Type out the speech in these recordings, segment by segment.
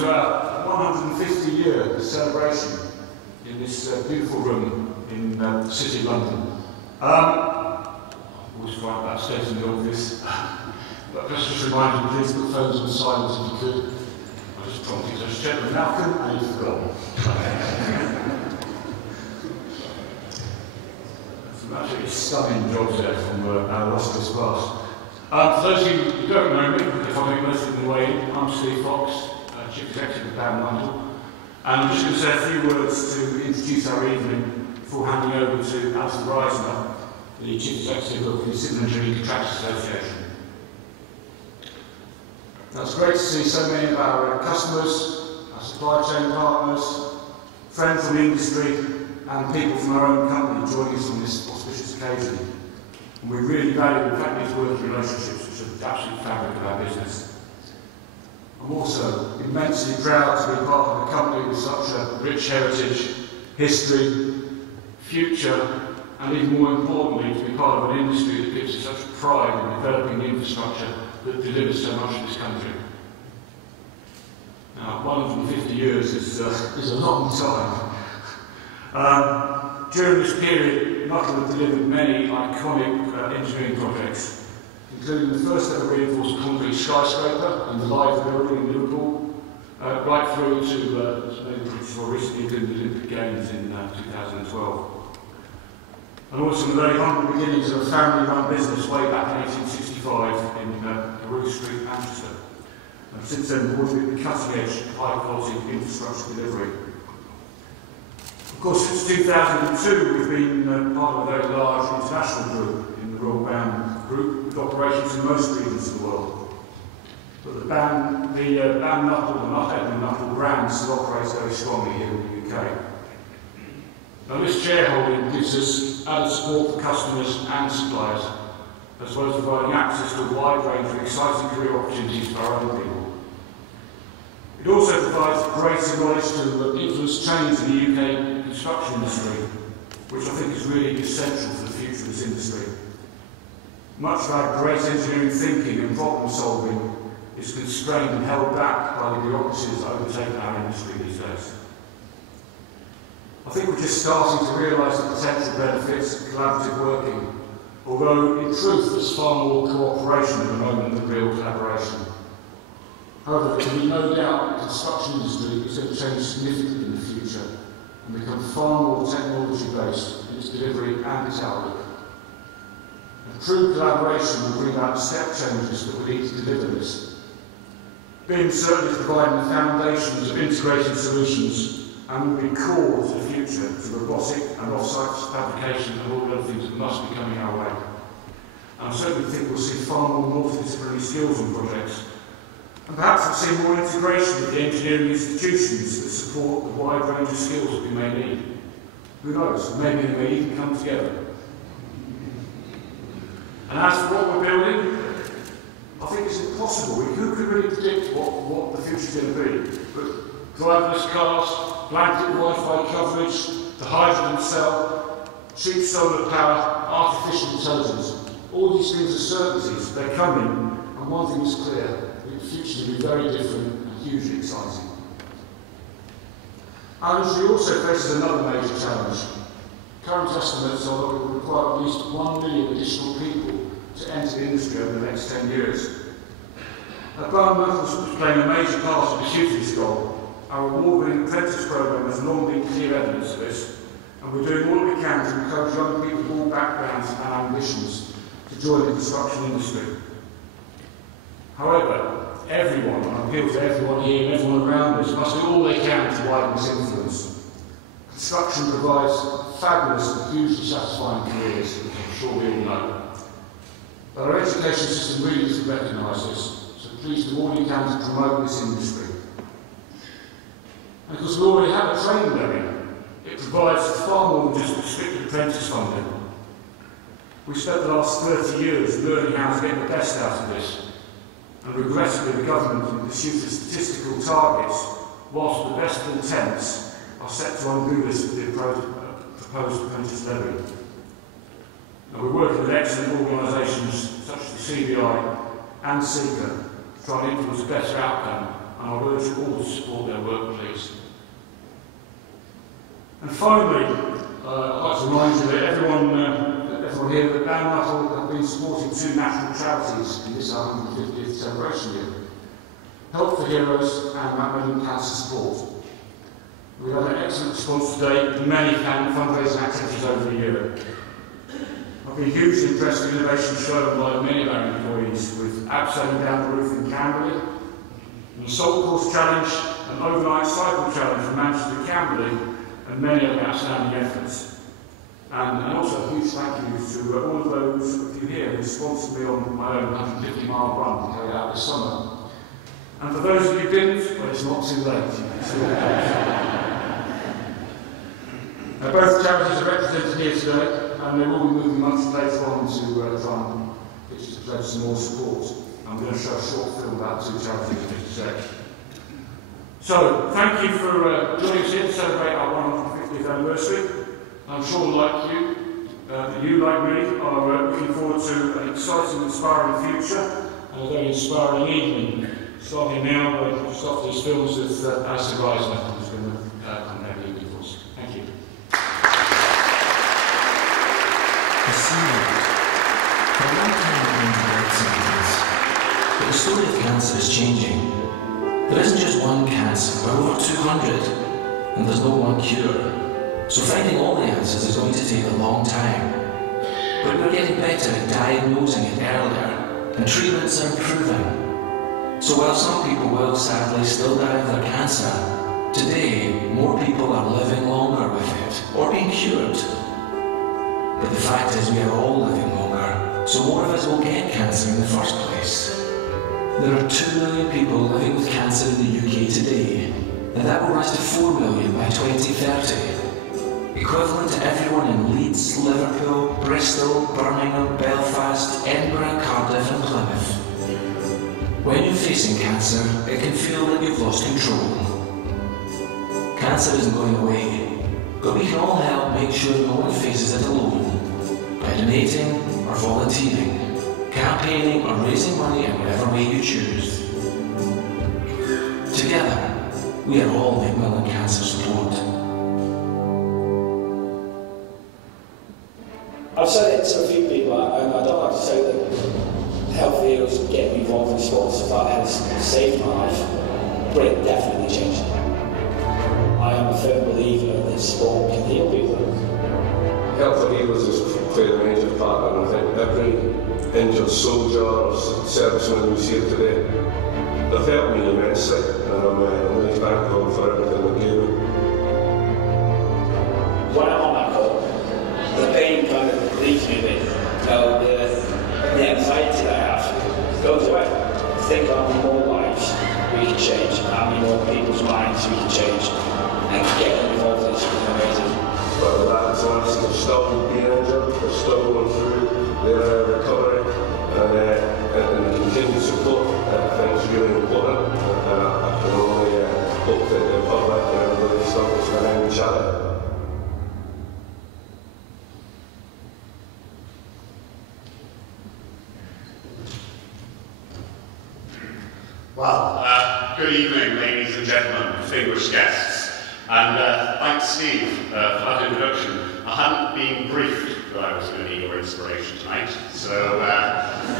to our 150-year celebration in this beautiful room in the City of London. I always find that stating the obvious, but just remind you, please put phones on silent if you could. I just prompted you to check with Malcolm and you've forgotten. Some absolutely stunning jobs there from our illustrious past. For those of you who don't know me, if I make most of the way in, I'm Steve Fox, Chief Executive of Nuttall, and I'm just going to say a few words to introduce our evening before handing over to Alison Reisner, the Chief Executive of the Civil Engineering Contractors Association. Now, it's great to see so many of our customers, our supply chain partners, friends from the industry, and people from our own company joining us on this auspicious occasion. And we really value, in fact, these working relationships, which are the absolute fabric of our business. I'm also immensely proud to be part of a company with such a rich heritage, history, future, and even more importantly, to be part of an industry that gives us such pride in developing the infrastructure that delivers so much of this country. Now, 150 years is a long time. During this period, Nuttall have delivered many iconic engineering projects, including the first ever reinforced concrete skyscraper in the Live building in Liverpool, right through to more recently included the Olympic Games in 2012. And also the very humble beginnings of a family-run business way back in 1865 in Carew Street, Manchester. And since then, we've been the cutting-edge, high-quality infrastructure delivery. Of course, since 2002, we've been part of a very large international group in the Royal BAM Group, with operations in most regions of the world. But the BAM Nuttall and Nuttall brands still operate very strongly here in the UK. Now, this shareholding gives us added support for customers and suppliers, as well as providing access to a wide range of exciting career opportunities for our own people. It also provides greater knowledge to influence change in the UK construction industry, which I think is really essential for the future of this industry. Much of our great engineering thinking and problem solving is constrained and held back by the bureaucracies that overtake our industry these days. I think we're just starting to realise the potential benefits of collaborative working, although in truth there's far more cooperation at the moment than real collaboration. However, there can be no doubt the construction industry is going to change significantly in the future and become far more technology-based in its delivery and its outlook. And true collaboration will bring about step changes that we need to deliver this. BIM certainly is providing the foundations of integrated solutions and will be core to the future to robotic and off-site fabrication and all the other things that must be coming our way. And I certainly think we'll see far more multidisciplinary skills in projects. And perhaps we'll see more integration with the engineering institutions that support the wide range of skills that we may need. Who knows, maybe they may even come together. And as for what we're building, I think it's impossible. Who could really predict what the future's going to be? But driverless cars, blanket Wi-Fi coverage, the hydrogen cell, cheap solar power, artificial intelligence. All these things are certainties. They're coming, and one thing is clear. The future will be very different and hugely exciting. Our industry also faces another major challenge. Current estimates are that it will require at least 1 million additional people to enter the industry over the next 10 years. At Nuttall is playing a major part in pursuing this goal. Our award-winning apprentice programme has long been clear evidence of this, and we're doing all we can to encourage young people of all backgrounds and ambitions to join the construction industry. However, everyone, and I appeal to everyone here and everyone around us, must do all they can to widen this influence. Construction provides fabulous and hugely satisfying careers, which I'm sure we all know. But our education system really doesn't recognise this, so please do all you can to promote this industry. And because we already have a training area, it provides far more than just restricted apprentice funding. We've spent the last 30 years learning how to get the best out of this. And regrettably, the government can pursue the statistical targets, whilst the best intents are set to undo this with the proposed apprentice levy. Now, we're working with excellent organisations such as the CBI and SEEKR to try and influence a better outcome, and I urge you all to support their work, please. And finally, I'd like to remind you that everyone here that Nuttall have been supporting two national charities in this 150th celebration year: Help for Heroes and Macmillan Cancer Support. We've had an excellent response today with many fundraising activities over the year. I've been hugely impressed with the innovation shown by many of our employees, with abseiling down the roof in Camberley, the Salt Course Challenge, an overnight cycle challenge from Manchester to Camberley, and many other outstanding efforts. And also a huge thank you to all of those of you here who sponsored me on my own 150-mile run carried out this summer. And for those of you who didn't, well, it's not too late. Both charities are represented here today, and they will be moving much later on to try and pledge some more support. I'm going to show a short film about two charities in just a sec. So, thank you for joining us here to celebrate our 150th anniversary. I'm sure, like you, that you, like me, are looking forward to an exciting, inspiring future and a very inspiring evening. Starting now, just after these films with Alistair Reisner, who's going to come down the evening for us. Thank you. For a long time I've been heard sometimes, but the story of cancer is changing. There isn't just one cancer, but over 200, and there's no one cure. So finding all the answers is going to take a long time. But we're getting better at diagnosing it earlier, and treatments are improving. So while some people will sadly still die of their cancer, today more people are living longer with it, or being cured. But the fact is we are all living longer, so more of us will get cancer in the first place. There are 2 million people living with cancer in the UK today, and that will rise to 4 million by 2030. Equivalent to everyone in Leeds, Liverpool, Bristol, Birmingham, Belfast, Edinburgh, Cardiff and Plymouth. When you're facing cancer, it can feel like you've lost control. Cancer isn't going away, but we can all help make sure no one faces it alone. By donating or volunteering, campaigning or raising money in whatever way you choose. Together, we are all Macmillan Cancer Support. I've said it to a few people, and I don't like to say that health heroes get me involved in sports, that has saved my life, but it definitely changed it. I am a firm believer that sport can heal people. Help for Heroes has played a major part, and I think every injured soldier or serviceman who's here today, they've helped me immensely, and I'm really thankful for everything they gave me. When I'm on that call, the pain kind of leaves me a bit. The anxiety that I have goes away. Think how many more lives we can change, how many more people's minds we can change, and getting involved in something amazing. But the lads are still being injured, they're still going through their recovery, and the continued support I think is really important. I can only hope that the public and everybody still gets behind each other. Well, good evening, ladies and gentlemen, distinguished guests, and thanks, Steve, for that introduction. I hadn't been briefed that I was going to need your inspiration tonight, so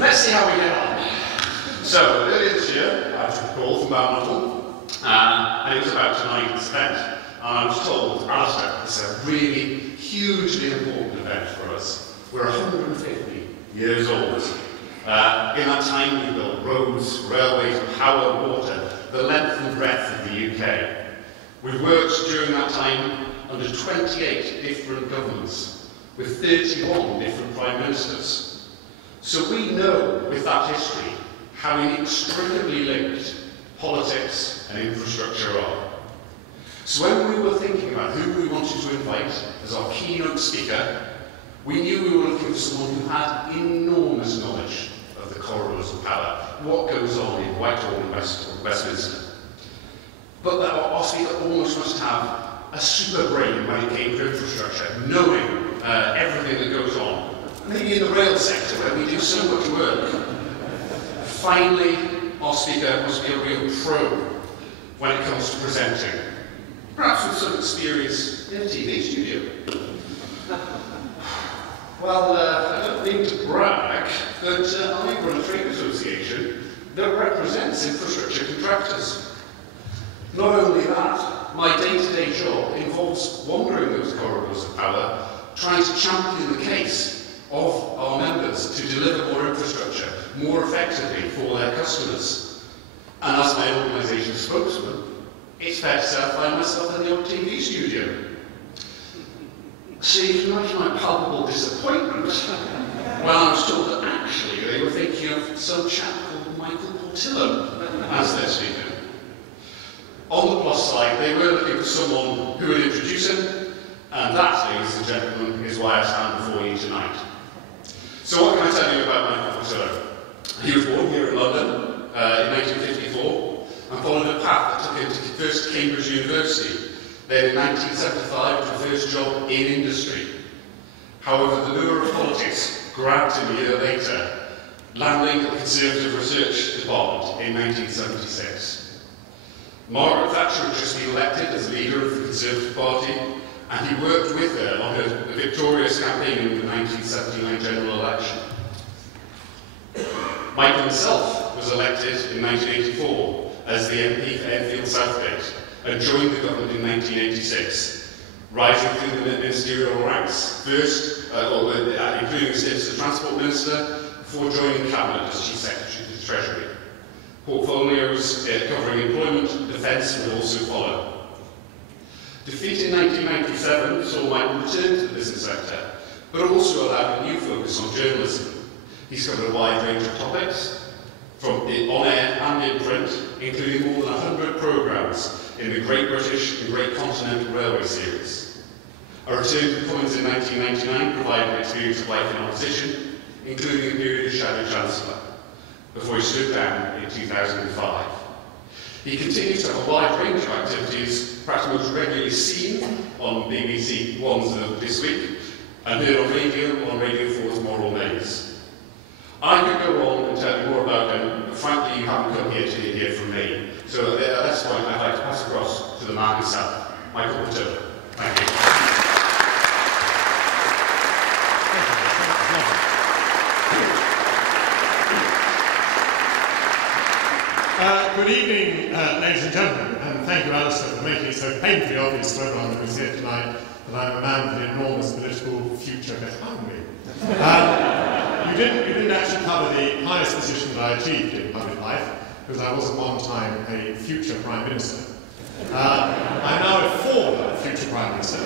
let's see how we get on. So, earlier this year, I took a call from Nuttall, and it was about tonight's event. And I was told, Alistair, it's a really hugely important event for us. We're 150 years old. In that time, we built roads, railways, power, water, the length and breadth of the UK. We've worked during that time under 28 different governments, with 31 different prime ministers. So we know, with that history, how inextricably linked politics and infrastructure are. So when we were thinking about who we wanted to invite as our keynote speaker, we knew we were looking for someone who had enormous knowledge of the corridors of power, what goes on in Whitehall and Westminster. But that our speaker almost must have a super brain when it came to infrastructure, knowing everything that goes on. Maybe in the rail sector where we do so much work. Finally, our speaker must be a real pro when it comes to presenting, perhaps with some experience in a TV studio. Well, I don't mean to brag, but I run a trade association that represents infrastructure contractors. Not only that, my day-to-day job involves wandering those corridors of power, trying to champion the case of our members to deliver more infrastructure more effectively for their customers. And as my organisation's spokesman, it's fair to say I find myself in the odd TV studio. So you can imagine my palpable disappointment when I was told that actually they were thinking of some chap called Michael Portillo as their speaker. On the plus side, they were looking for someone who would introduce him, and that, ladies and gentlemen, is why I stand before you tonight. So what can I tell you about Michael Portillo? He was born here in London in 1954 and followed a path that took him to first Cambridge University, then in 1975 to a first job in industry. However, the lure of politics grabbed him a year later, landing at the Conservative Research Department in 1976. Margaret Thatcher had just been elected as leader of the Conservative Party, and he worked with her on her victorious campaign in the 1979 general election. Michael himself was elected in 1984 as the MP for Enfield Southgate and joined the government in 1986, rising through the ministerial ranks, first, including his stint as the Transport Minister, before joining Cabinet as Chief Secretary to the Treasury. Portfolios covering employment, defence would also follow. Defeat in 1997 saw Michael return to the business sector, but also allowed a new focus on journalism. He's covered a wide range of topics, from on-air and in print, including more than 100 programmes in the Great British and Great Continental Railway series. A return to the Commons in 1999 provided an experience of life in opposition, including a period as Shadow Chancellor, before he stood down in 2005. He continues to have a wide range of activities, perhaps most regularly seen on BBC One's This Week, and heard on Radio 4's Moral Maze. I could go on and tell you more about him, but frankly you haven't come here to hear from me. So at this point I'd like to pass across to the man himself, Michael Portillo. Thank you. Good evening, ladies and gentlemen, and thank you, Alistair, for making it so painfully obvious to everyone who is here tonight that I'm a man with an enormous political future behind me. You didn't actually cover the highest position that I achieved in public life, because I was at one time a future Prime Minister. I'm now a former future Prime Minister.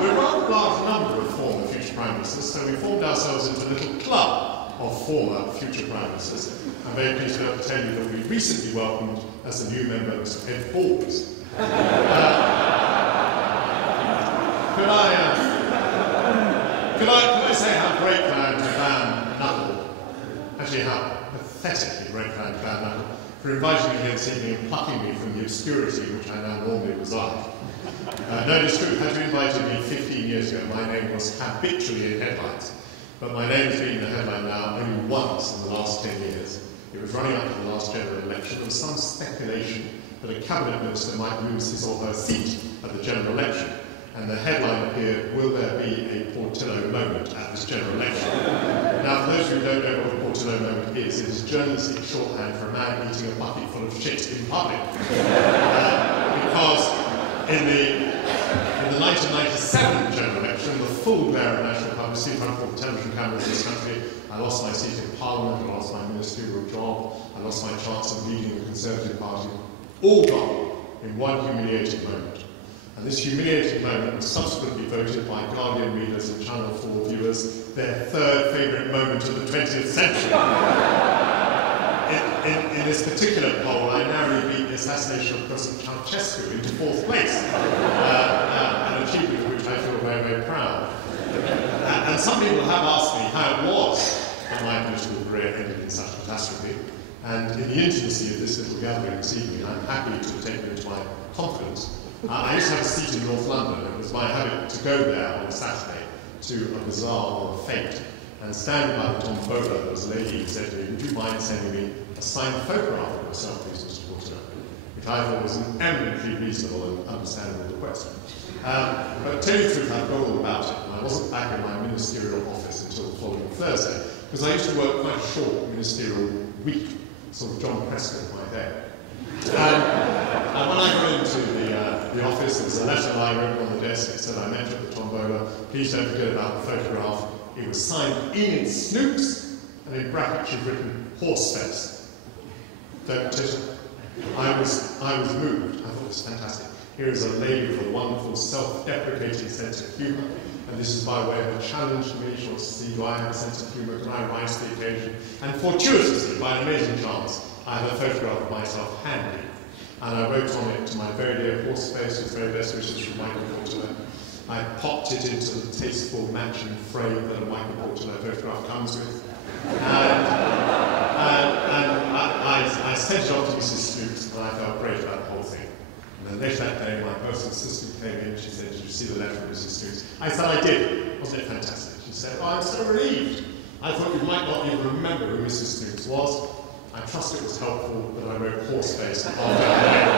We're a rather large number of former future Prime Ministers, so we formed ourselves into a little club of former future Prime Ministers. I'm very pleased to be able to tell you that we recently welcomed as a new member Mr. Ed Balls. Could I say how grateful I am to Van Nuttall, actually how pathetically grateful I am to Van Nuttall, for inviting me here this evening and plucking me from the obscurity in which I now normally reside. No, it's true, had you invited me 15 years ago, my name was habitually in headlines. But my name has been in the headline now only once in the last 10 years. It was running up to the last general election. There was some speculation that a cabinet minister might lose his or her seat at the general election. And the headline appeared, "Will there be a Portillo moment at this general election?" Now, for those who don't know what a Portillo moment is, it is journalistic shorthand for a man eating a bucket full of shit in public. Because in the 1997 general election, the full glare of national publicity in front of the television cameras in this country, I lost my seat in Parliament, I lost my ministerial job, I lost my chance of leading the Conservative Party, all gone in one humiliating moment. And this humiliating moment was subsequently voted by Guardian readers and Channel 4 viewers their third favourite moment of the 20th century. In this particular poll, I narrowly beat the assassination of President Ceausescu into fourth place, an achievement of which I feel very, very proud. And some people have asked me how it was that my political career ended in such catastrophe. And in the intimacy of this little gathering this evening, I'm happy to take them into my confidence. I used to have a seat in North London. It was my habit to go there on a Saturday to a bazaar or a fete. And standing by the tombola, there was a lady who said to me, "Would you mind sending me a signed photograph of yourself, please, Mr. Portillo?" If which I thought was an eminently reasonable and understandable request. But to tell you the truth, I forgot all about it, and I wasn't back in my ministerial office until the following Thursday, because I used to work quite a short ministerial week, sort of John Prescott by day. And when I got into the office, there was a letter I wrote on the desk. It said, I met you at the tombola. Please don't forget about the photograph. It was signed in snoops, and in brackets you've written horse face. Don't titter. I was moved. I thought it was fantastic. Here is a lady with a wonderful self-deprecating sense of humour, and this is by way of a challenge to me. She wants to see, do I have a sense of humour? Can I rise to the occasion? And fortuitously, by an amazing chance, I had a photograph of myself handy, and I wrote on it, to my very dear horseface, with very best wishes from Michael Portela. I popped it into the tasteful matching frame that a Michael Portela photograph comes with, and I sent it off to Mrs. Stoops, and I felt great about the whole thing. And then later that day, my personal assistant came in. She said, did you see the letter from Mrs. Stoops? I said, I did. Wasn't it fantastic? She said, oh, I'm so relieved. I thought you might not even remember who Mrs. Stoops was. I trust it was helpful that I wrote horseface after the name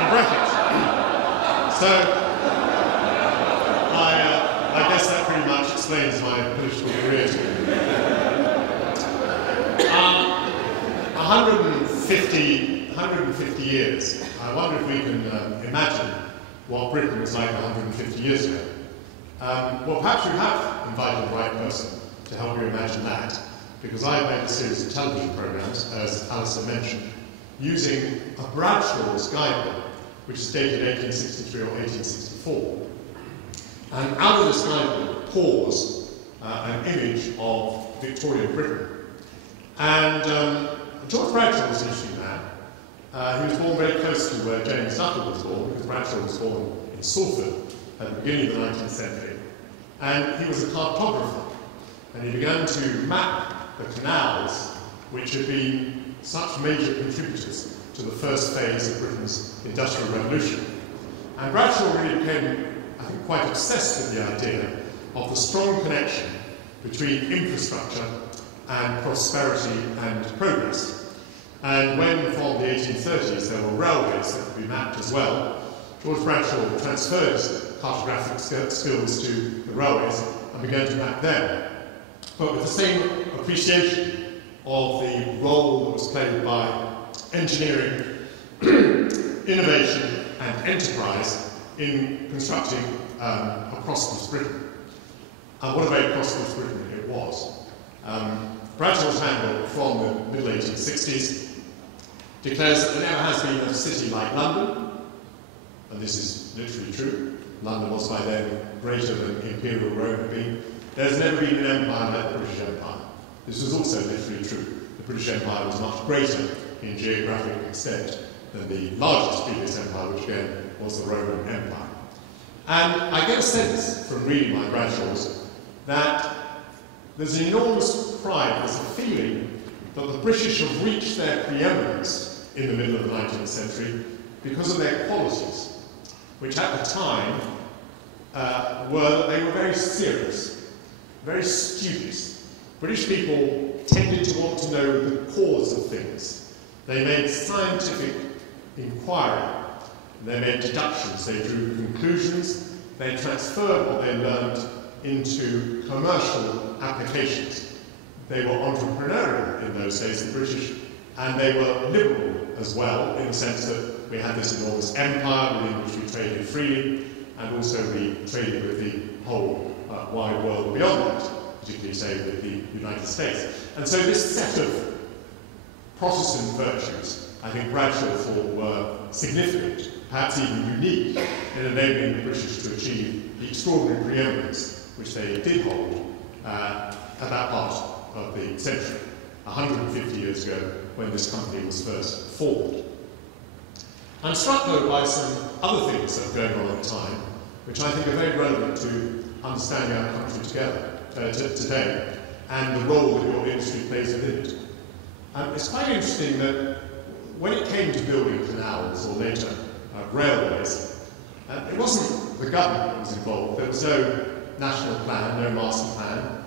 in brackets. So, I guess that pretty much explains my political career to me. 150 years. I wonder if we can imagine what Britain was like 150 years ago. Well, perhaps you have invited the right person to help you imagine that, because I made a series of television programs, as Alistair mentioned, using a Bradshaw's guidebook, which is dated 1863 or 1864. And out of this guidebook pours an image of Victorian Britain. And George Bradshaw was an interesting man. He was born very close to where James Nuttall was born, because Bradshaw was born in Salford at the beginning of the 19th century. And he was a cartographer. And he began to map the canals, which had been such major contributors to the first phase of Britain's Industrial Revolution. And Bradshaw really became, I think, quite obsessed with the idea of the strong connection between infrastructure and prosperity and progress. And when, from the 1830s, there were railways that could be mapped as well, George Bradshaw transferred his cartographic skills to the railways and began to map them, but with the same appreciation of the role that was played by engineering, innovation, and enterprise in constructing a prosperous Britain. And what a very prosperous Britain it was. Bradshaw's handbook from the middle 1860s declares that there never has been a city like London, and this is literally true. London was by then greater than Imperial Rome had been. There's never been an empire like the British Empire. This was also literally true. The British Empire was much greater in geographic extent than the largest previous empire, which again was the Roman Empire. And I get a sense from reading my Bradshaw's that there's an enormous pride, there's a feeling that the British have reached their preeminence in the middle of the 19th century because of their qualities, which at the time they were very serious, very studious. British people tended to want to know the cause of things. They made scientific inquiry, they made deductions, they drew conclusions, they transferred what they learned into commercial applications. They were entrepreneurial in those days, the British, and they were liberal as well, in the sense that we had this enormous empire within which we traded freely, and also we traded with the whole wide world beyond that, particularly, say, with the United States. And so this set of Protestant virtues, I think Bradshaw thought were significant, perhaps even unique, in enabling the British to achieve the extraordinary preeminence which they did hold at that part of the century, 150 years ago, when this company was first formed. I'm struck, though, by some other things that are going on at the time, which I think are very relevant to understanding our country today, and the role that your industry plays within it. It's quite interesting that when it came to building canals, or later railways, it wasn't the government that was involved. There was no national plan, no master plan.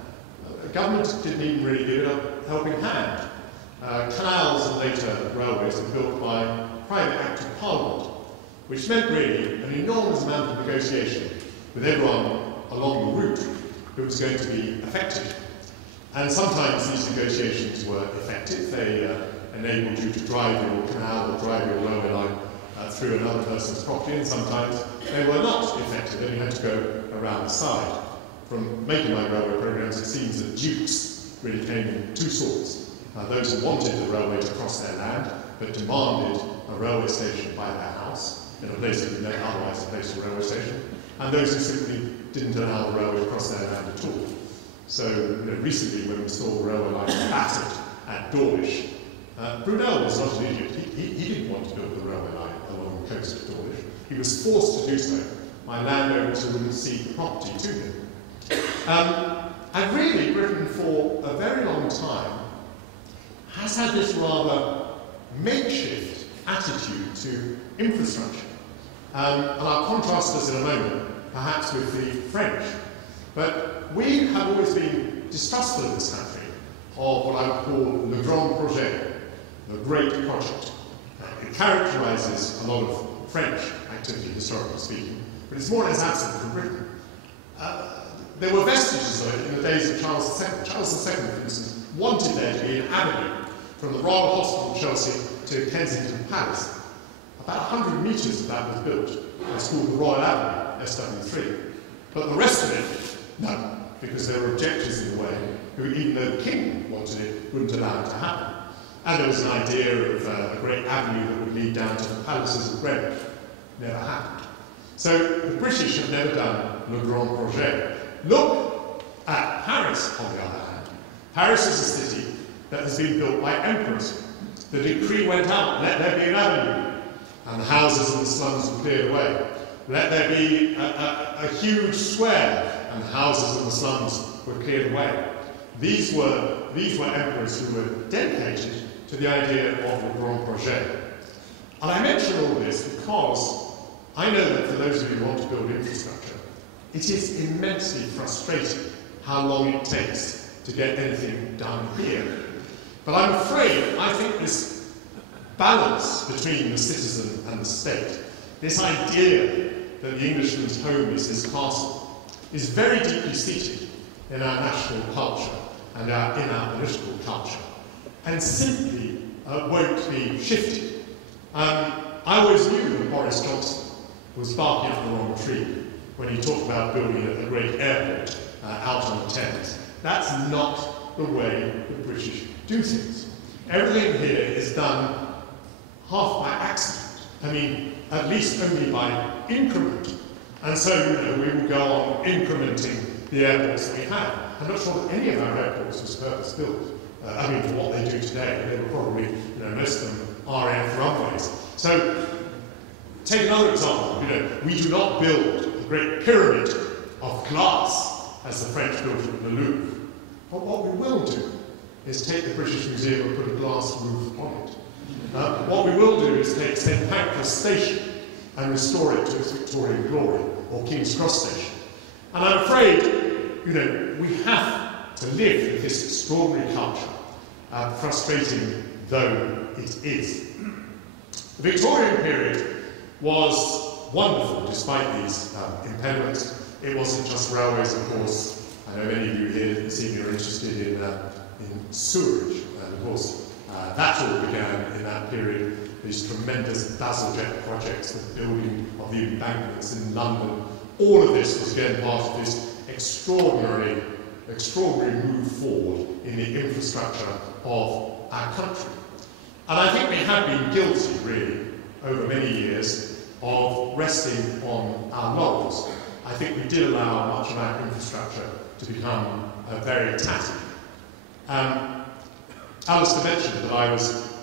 The government didn't even really give it a helping hand. Canals and later railways were built by private act of Parliament, which meant really an enormous amount of negotiation with everyone along the route who was going to be affected. And sometimes these negotiations were effective. They enabled you to drive your canal or drive your railway line through another person's property, and sometimes they were not effective, and you had to go around the side. From making my railway programmes, it seems that dukes really came in two sorts. Those who wanted the railway to cross their land, but demanded a railway station by their house, in a place that would never otherwise a place for a railway station, and those who simply didn't allow the railway to cross their land at all. So, recently when we saw the railway line battered at Dawlish, Brunel was not an idiot. He didn't want to build the railway line along the coast of Dawlish. He was forced to do so by landowners who wouldn't cede the property to him. And really, Britain for a very long time has had this rather makeshift attitude to infrastructure. And I'll contrast this in a moment, perhaps with the French. But we have always been distrustful in this country of what I would call le grand projet, the great project. It characterises a lot of French activity, historically speaking, but it's more or less absent from Britain. There were vestiges of it in the days of Charles II. Charles II, for instance, wanted there to be an avenue from the Royal Hospital, Chelsea, to Kensington Palace. About 100 metres of that was built. It's called the Royal Avenue, SW3. But the rest of it, no, because there were objectors in the way who, even though the king wanted it, wouldn't allow it to happen. And there was an idea of a great avenue that would lead down to the palaces of Greenwich. Never happened. So the British have never done le grand projet. Look at Paris, on the other hand. Paris is a city that has been built by emperors. The decree went out, let there be an avenue, and the houses and the slums were cleared away. Let there be a huge square, and the houses and the slums were cleared away. These were emperors who were dedicated to the idea of the grand projet. And I mention all this because I know that for those of you who want to build infrastructure, it is immensely frustrating how long it takes to get anything done here. But I'm afraid, I think this balance between the citizen and the state, this idea that the Englishman's home is his castle, is very deeply seated in our national culture and in our political culture, and simply won't be shifted. I always knew that Boris Johnson was barking up the wrong tree when he talked about building a great airport out on the Thames. That's not the way the British do things. Everything here is done half by accident. I mean, at least only by increment. And so, we will go on incrementing the airports that we have. I'm not sure that any of our airports was purpose-built. For what they do today. They were probably, most of them RAF runways. So, take another example. We do not build a great pyramid of glass as the French built at the Louvre. But what we will do is take the British Museum and put a glass roof on it. What we will do is take St Pancras Station and restore it to its Victorian glory, or King's Cross Station. And I'm afraid, we have to live with this extraordinary culture, frustrating though it is. The Victorian period was wonderful despite these impediments. It wasn't just railways, of course. I know many of you here this evening are interested in sewerage, and of course that all began in that period. These tremendous Bazalgette projects, the building of the embankments in London. All of this was again part of this extraordinary move forward in the infrastructure of our country. And I think we have been guilty, really, over many years, of resting on our laurels. I think we did allow much of our infrastructure to become very tatty. Alistair mentioned that I was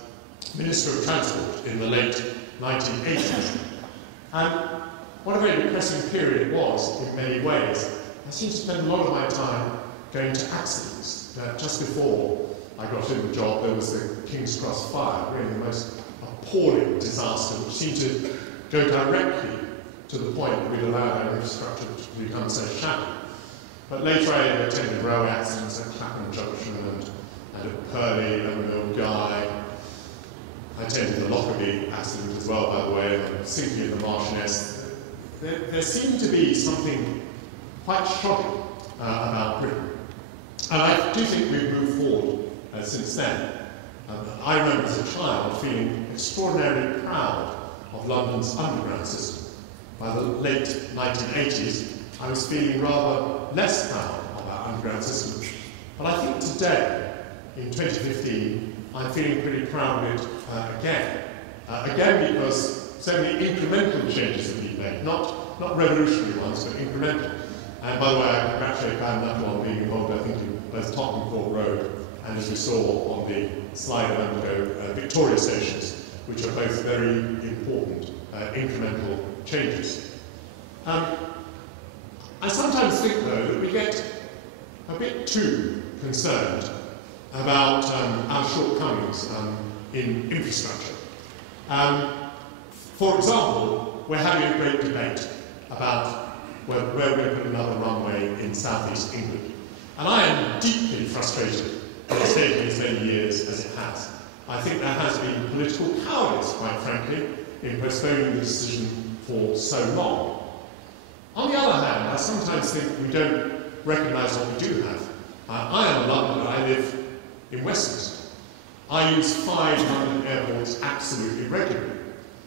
Minister of Transport in the late 1980s. And what a very depressing period it was in many ways. I seemed to spend a lot of my time going to accidents. Just before I got in the job, there was the King's Cross fire, really the most appalling disaster, which seemed to go directly to the point that we'd allowed our infrastructure to become so shabby. But later I attended railway accidents at Clapham Junction and at Purley and Mill Guy. I attended the Lockerbie accident as well, by the way, and the sinking of the Marchioness. There seemed to be something quite shocking about Britain. And I do think we've moved forward since then. I remember as a child feeling extraordinarily proud of London's underground system. By the late 1980s, I was feeling rather less proud of our underground system. But I think today, in 2015, I'm feeling pretty proud of it again. Again, because so many incremental changes have been made, not revolutionary ones, but incremental. And by the way, I congratulate Nuttall on being involved, I think, in both Tottenham Court Road and, as we saw on the slide a moment ago, Victoria stations, which are both very important incremental changes. I sometimes think, though, that we get a bit too concerned about our shortcomings in infrastructure. For example, we're having a great debate about where we're going to put another runway in southeast England. And I am deeply frustrated that it's taken as many years as it has. I think there has been political cowardice, quite frankly, in postponing the decision for so long. On the other hand, I sometimes think we don't recognise what we do have. I am a Londoner, I live in Westminster. I use 5 London airports absolutely regularly.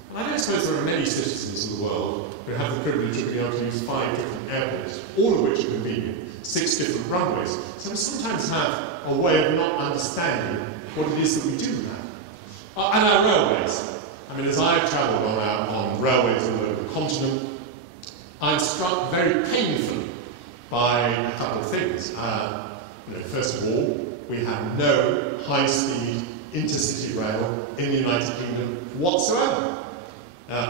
And I don't suppose there are many citizens of the world who have the privilege of being able to use 5 different airports, all of which are convenient, 6 different runways. So we sometimes have a way of not understanding what it is that we do have. And our railways. I mean, as I've travelled on railways all over the continent, I'm struck very painfully by a couple of things. First of all, we have no high-speed intercity rail in the United Kingdom whatsoever.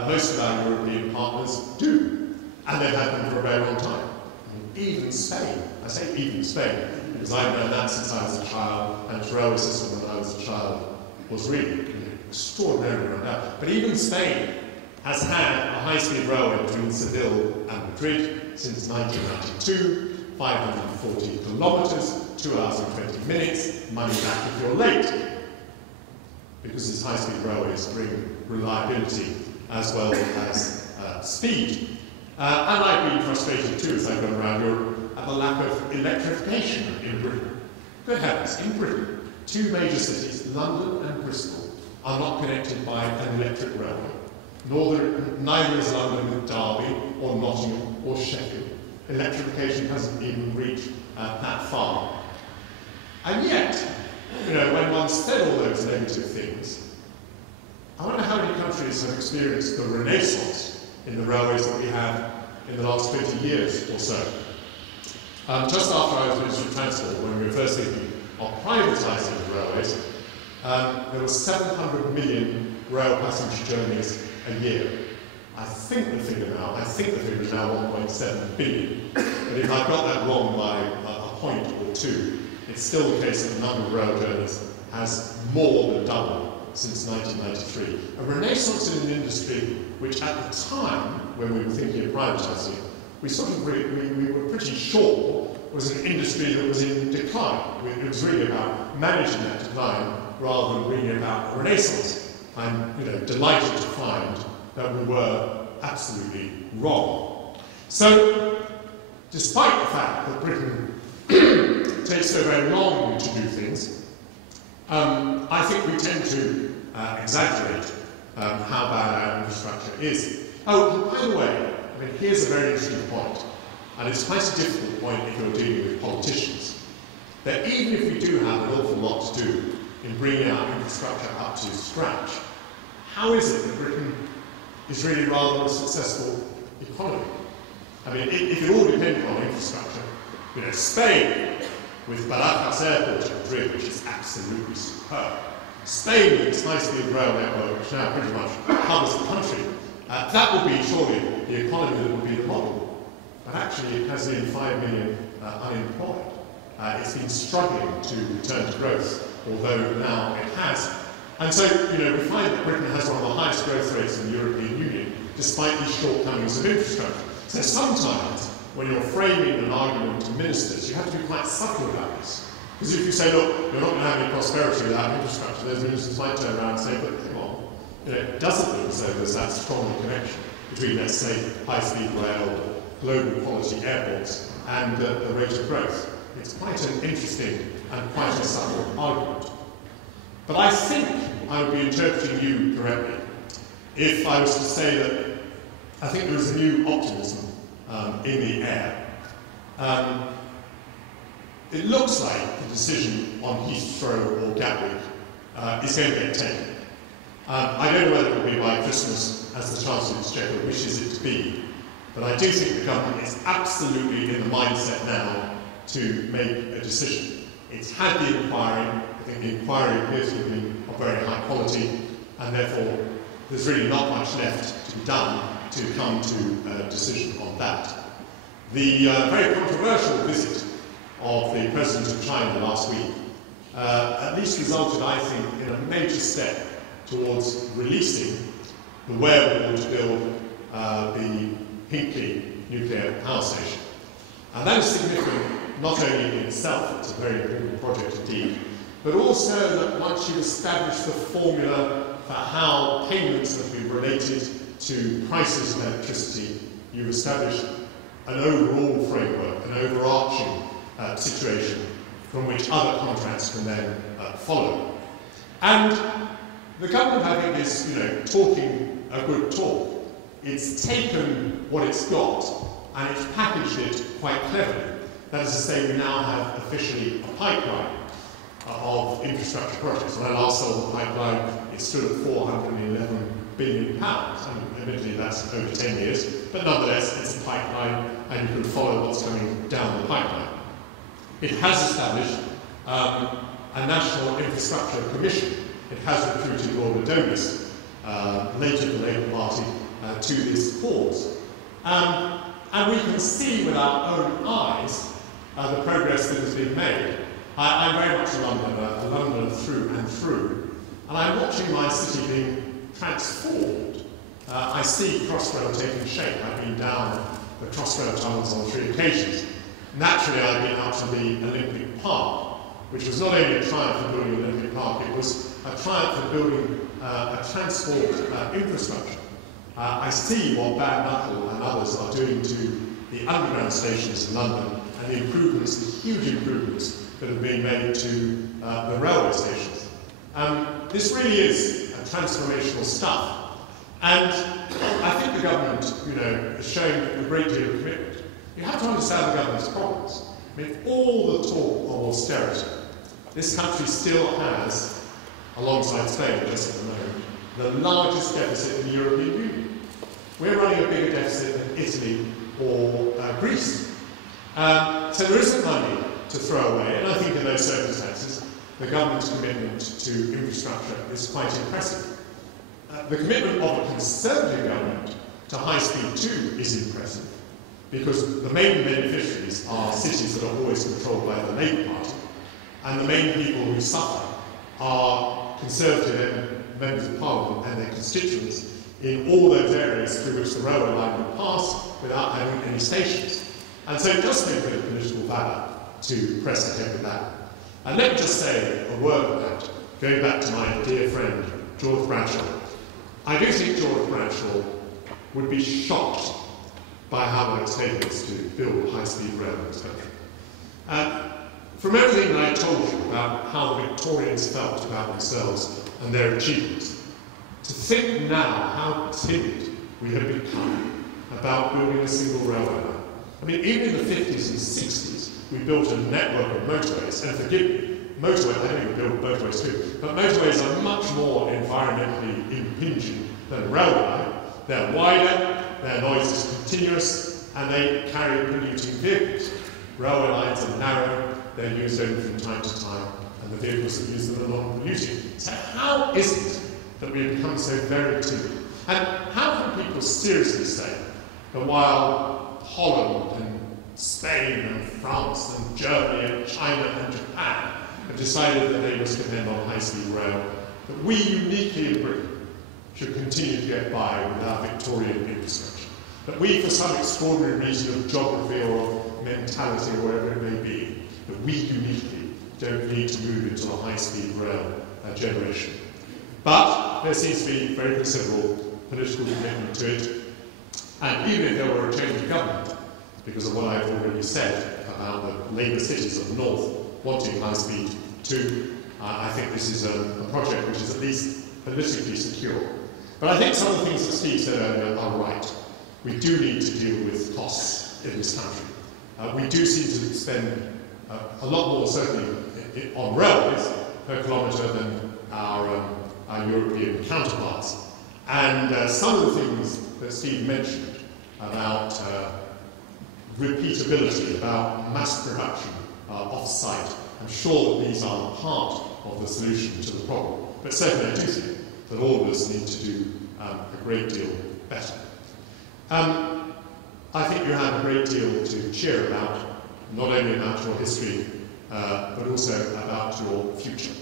Most of our European partners do, and they've had them for a very long time. Even Spain, I say even Spain, because I've known that since I was a child, and its railway system when I was a child was really extraordinarily run out. But even Spain has had a high-speed railway between Seville and Madrid since 1992, 540 kilometres, 2 hours and 20 minutes, money back if you're late. Because these high-speed railways bring reliability as well as speed. And I've been frustrated too, as I've gone around Europe, at the lack of electrification in Britain. Good heavens, in Britain, 2 major cities, London and Bristol, are not connected by an electric railway. Neither is London with Derby or Nottingham or Sheffield. Electrification hasn't even reached that far. And yet, when one said all those negative things, I wonder how many countries have experienced the renaissance in the railways that we have in the last 20 years or so. Just after I was Minister of Transport, when we were first thinking of privatising the railways, there were 700 million rail passenger journeys a year. I think the figure is now 1.7 billion. But if I've got that wrong by a point or two, it's still the case that the number of rail journeys has more than doubled since 1993. A renaissance in an industry which at the time, when we were thinking of privatising it, we were pretty sure was an industry that was in decline. It was really about managing that decline rather than bringing about a renaissance. I'm delighted to find that we were absolutely wrong. So, despite the fact that Britain takes so very long to do things, I think we tend to exaggerate how bad our infrastructure is. Oh, and by the way, here's a very interesting point, and it's quite a difficult point if you're dealing with politicians, that even if we do have an awful lot to do in bringing our infrastructure up to scratch, how is it that Britain is really rather a successful economy? If it all depended on infrastructure, Spain, with Barajas Airport in Madrid, which is absolutely superb, Spain with its high-speed rail network, which now pretty much covers the country, that would be surely the economy that would be the model. But actually, it has nearly 5 million unemployed. It's been struggling to return to growth, although now it has. And so, we find that Britain has one of the highest growth rates in the European Union, despite these shortcomings of infrastructure. So sometimes, when you're framing an argument to ministers, you have to be quite subtle about this. Because if you say, look, you're not going to have any prosperity without infrastructure, those ministers might turn around and say, but come on, it doesn't look as though there's that strong a connection between, let's say, high-speed rail or global quality airports and the rate of growth. It's quite an interesting and quite a subtle argument. But I think I would be interpreting you correctly if I was to say that I think there is a new optimism in the air. It looks like the decision on Heathrow or Gatwick is going to get taken. I don't know whether it will be by Christmas, as the Chancellor of the Exchequer wishes it to be, but I do think the government is absolutely in the mindset now to make a decision. It's had the inquiry. I think the inquiry appears to have been of very high quality, and therefore there's really not much left to be done to come to a decision on that. The very controversial visit of the President of China last week at least resulted, I think, in a major step towards releasing the wherewithal to build the Hinkley nuclear power station. And that is significant not only in itself, it's a very important project indeed, but also that once you establish the formula for how payments that will be related to prices of electricity, you establish an overall framework, an overarching situation from which other contracts can then follow. And the government, I think, is talking a good talk. It's taken what it's got and it's packaged it quite cleverly. That is to say, we now have officially a pipeline of infrastructure projects. When I last saw the pipeline, it stood at £411 billion. And admittedly, that's over 10 years, but nonetheless, it's a pipeline, and you can follow what's coming down the pipeline. It has established a National Infrastructure Commission. It has recruited Lord Adonis, later the Labour Party, to this cause. And we can see with our own eyes the progress that has been made. I'm very much a Londoner through and through, and I'm watching my city being transformed. I see Crossrail taking shape. I've been down the Crossrail tunnels on 3 occasions. Naturally, I've been out to the Olympic Park, which was not only a triumph for building an Olympic Park, it was a triumph for building a transport infrastructure. I see what Nuttall and others are doing to the underground stations in London and the improvements, the huge improvements that have been made to the railway stations. This really is transformational stuff. And I think the government, is showing a great deal of commitment. You have to understand the government's problems. I mean, all the talk of austerity, this country still has, alongside Spain just at the moment, the largest deficit in the European Union. We're running a bigger deficit than Italy or Greece. So there isn't money to throw away, and I think in those circumstances, the government's commitment to infrastructure is quite impressive. The commitment of a Conservative government to High Speed 2 is impressive, because the main beneficiaries are cities that are always controlled by the Labour Party, and the main people who suffer are Conservative members of Parliament and their constituents in all those areas through which the railway line will pass without having any stations. And so it does take a bit of political valour to press ahead with that. And let me just say a word on that, going back to my dear friend George Bradshaw. I do think George Bradshaw would be shocked by how long it's taken us to build high-speed rail in this country. From everything that I told you about how the Victorians felt about themselves and their achievements, to think now how timid we have become about building a single railway line. I mean, even in the 50s and 60s, we built a network of motorways, and forgive me, motorways, I think we built motorways too, but motorways are much more environmentally impinging than a railway line. They're wider, their noise is continuous, and they carry polluting vehicles. Railway lines are narrow, they're used only from time to time, and the vehicles that use them are non-polluting. So how is it that we have become so very timid? And how can people seriously say that while Holland and Spain and France and Germany and China and Japan have decided that they must depend on high-speed rail, that we uniquely in Britain should continue to get by with our Victorian infrastructure? That we, for some extraordinary reason of geography or of mentality or whatever it may be, that we uniquely don't need to move into a high-speed rail generation. But But there seems to be very considerable political commitment to it. And even if there were a change of government, because of what I've already said about the Labour cities of the north wanting high speed 2, I think this is a project which is at least politically secure. But I think some of the things that Steve said earlier are right. We do need to deal with costs in this country. We do seem to spend a lot more, certainly, on railways per kilometre than our European counterparts. And some of the things that Steve mentioned about repeatability, about mass production off-site, I'm sure that these are part of the solution to the problem. But certainly I do think that all of us need to do a great deal better. I think you have a great deal to cheer about, not only about your history, but also about your future.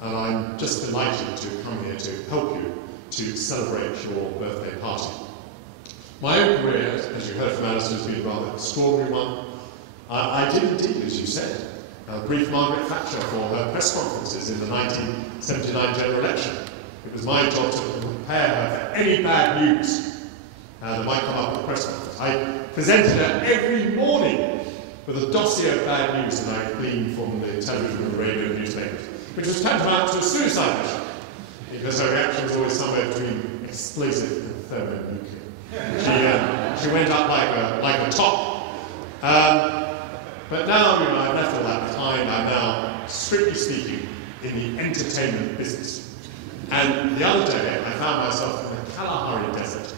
And I'm just delighted to come here to help you to celebrate your birthday party. My own career, as you heard from Alistair, has been a rather extraordinary one. I did indeed, as you said, brief Margaret Thatcher for her press conferences in the 1979 general election. It was my job to prepare her for any bad news that might come up at the press conference. I presented her every morning with a dossier of bad news that I gleaned from the television and the radio and newspapers, which was tantamount to a suicide mission, because her reaction was always somewhere between explosive and thermonuclear. She went up like a top. But now, I've left all that behind. I'm now, strictly speaking, in the entertainment business. And the other day, I found myself in the Kalahari Desert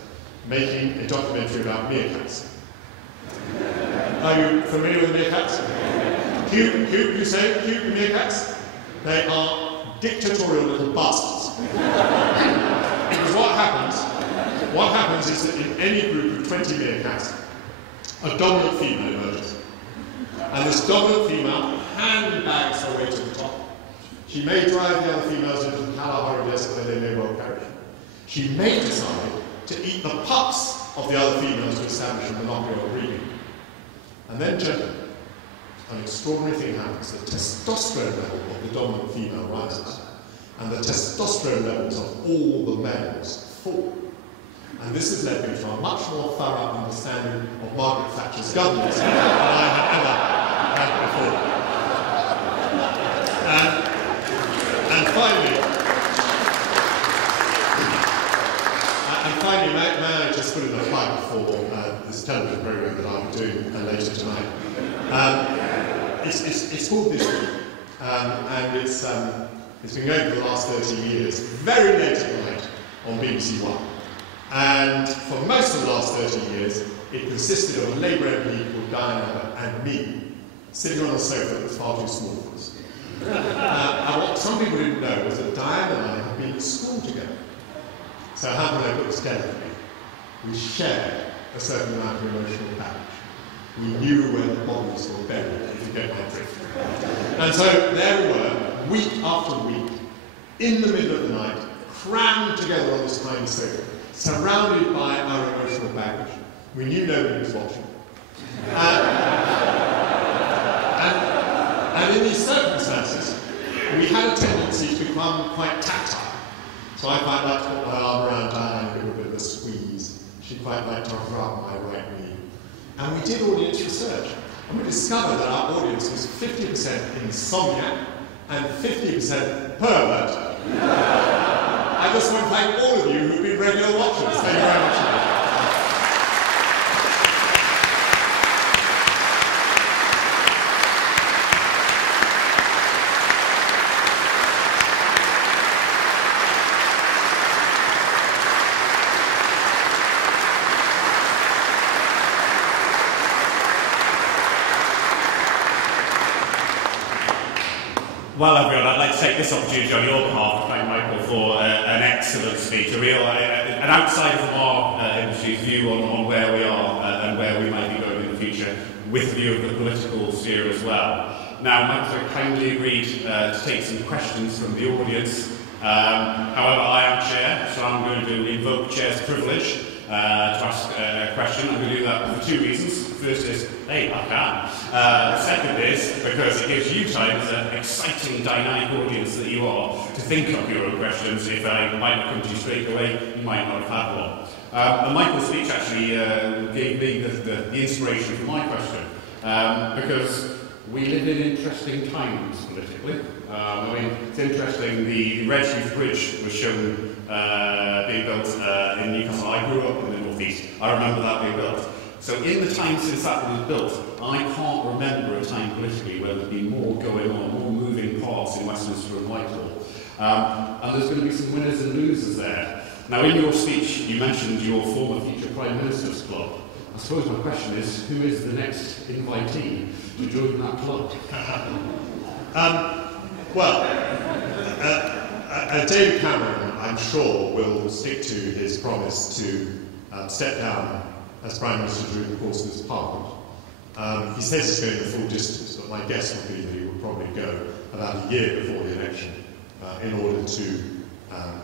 making a documentary about meerkats. Are you familiar with meerkats? Cute, you say? Cute meerkats? They are dictatorial little bastards. Because what happens is that in any group of 20 meerkats, a dominant female emerges. And this dominant female handbags her way to the top. She may drive the other females into the Kalahari Desert where they may well perish. She may decide to eat the pups of the other females to establish a monopoly on breeding. And then, gentlemen, an extraordinary thing happens. The testosterone level of the dominant female rises, and the testosterone levels of all the males fall. And this has led me to a much more thorough understanding of Margaret Thatcher's government than I had ever had before. And finally, may I just put in a plug for this television program that I'll be doing later tonight. It's called This Week, and it's been going for the last 30 years, very late at night on BBC One. And for most of the last 30 years, it consisted of a Labour MP called Diana and me, sitting on a sofa that was far too small for us. And what some people didn't know was that Diana and I had been at school together. So how can I put this delicately? We shared a certain amount of emotional baggage. We knew where the bodies were buried, if you get my drift. And so there we were, week after week, in the middle of the night, crammed together on this tiny sofa, surrounded by our emotional baggage. We knew nobody was watching. And in these circumstances, we had a tendency to become quite tactile. So I quite liked to put my arm around Diana and give her a bit of a squeeze. She quite liked to rub my right knee. And we did audience research. And we discovered that our audience was 50% insomniac and 50% pervert. I just want to thank all of you who've been regular watchers. Thank you very much. Well, everyone, I'd like to take this opportunity on your behalf to thank Michael for an excellent speech, an outside from our industry's view on where we are and where we might be going in the future, with the view of the political sphere as well. Now, Michael kindly agreed to take some questions from the audience. However, I am chair, so I'm going to invoke chair's privilege to ask a question. I'm going to do that for two reasons. The first is, hey, I can. The second is, because it gives you time, as an exciting, dynamic audience that you are, to think up your own questions. If I might not come to you straight away, you might not have had one. And Michael's speech actually gave me the inspiration for my question, because we live in interesting times politically. I mean, it's interesting, the Redheath Bridge was shown being built in Newcastle. I grew up in the North East. I remember that being built. So in the time since that was built, I can't remember a time politically where there's been more going on, more moving parts in Westminster and Whitehall. And there's going to be some winners and losers there. Now, in your speech, you mentioned your former future Prime Minister's Club. I suppose my question is, who is the next invitee to join that club? David Cameron, I'm sure, will stick to his promise to step down as Prime Minister during the course of this Parliament. He says he's going the full distance, but my guess would be that he will probably go about a year before the election in order to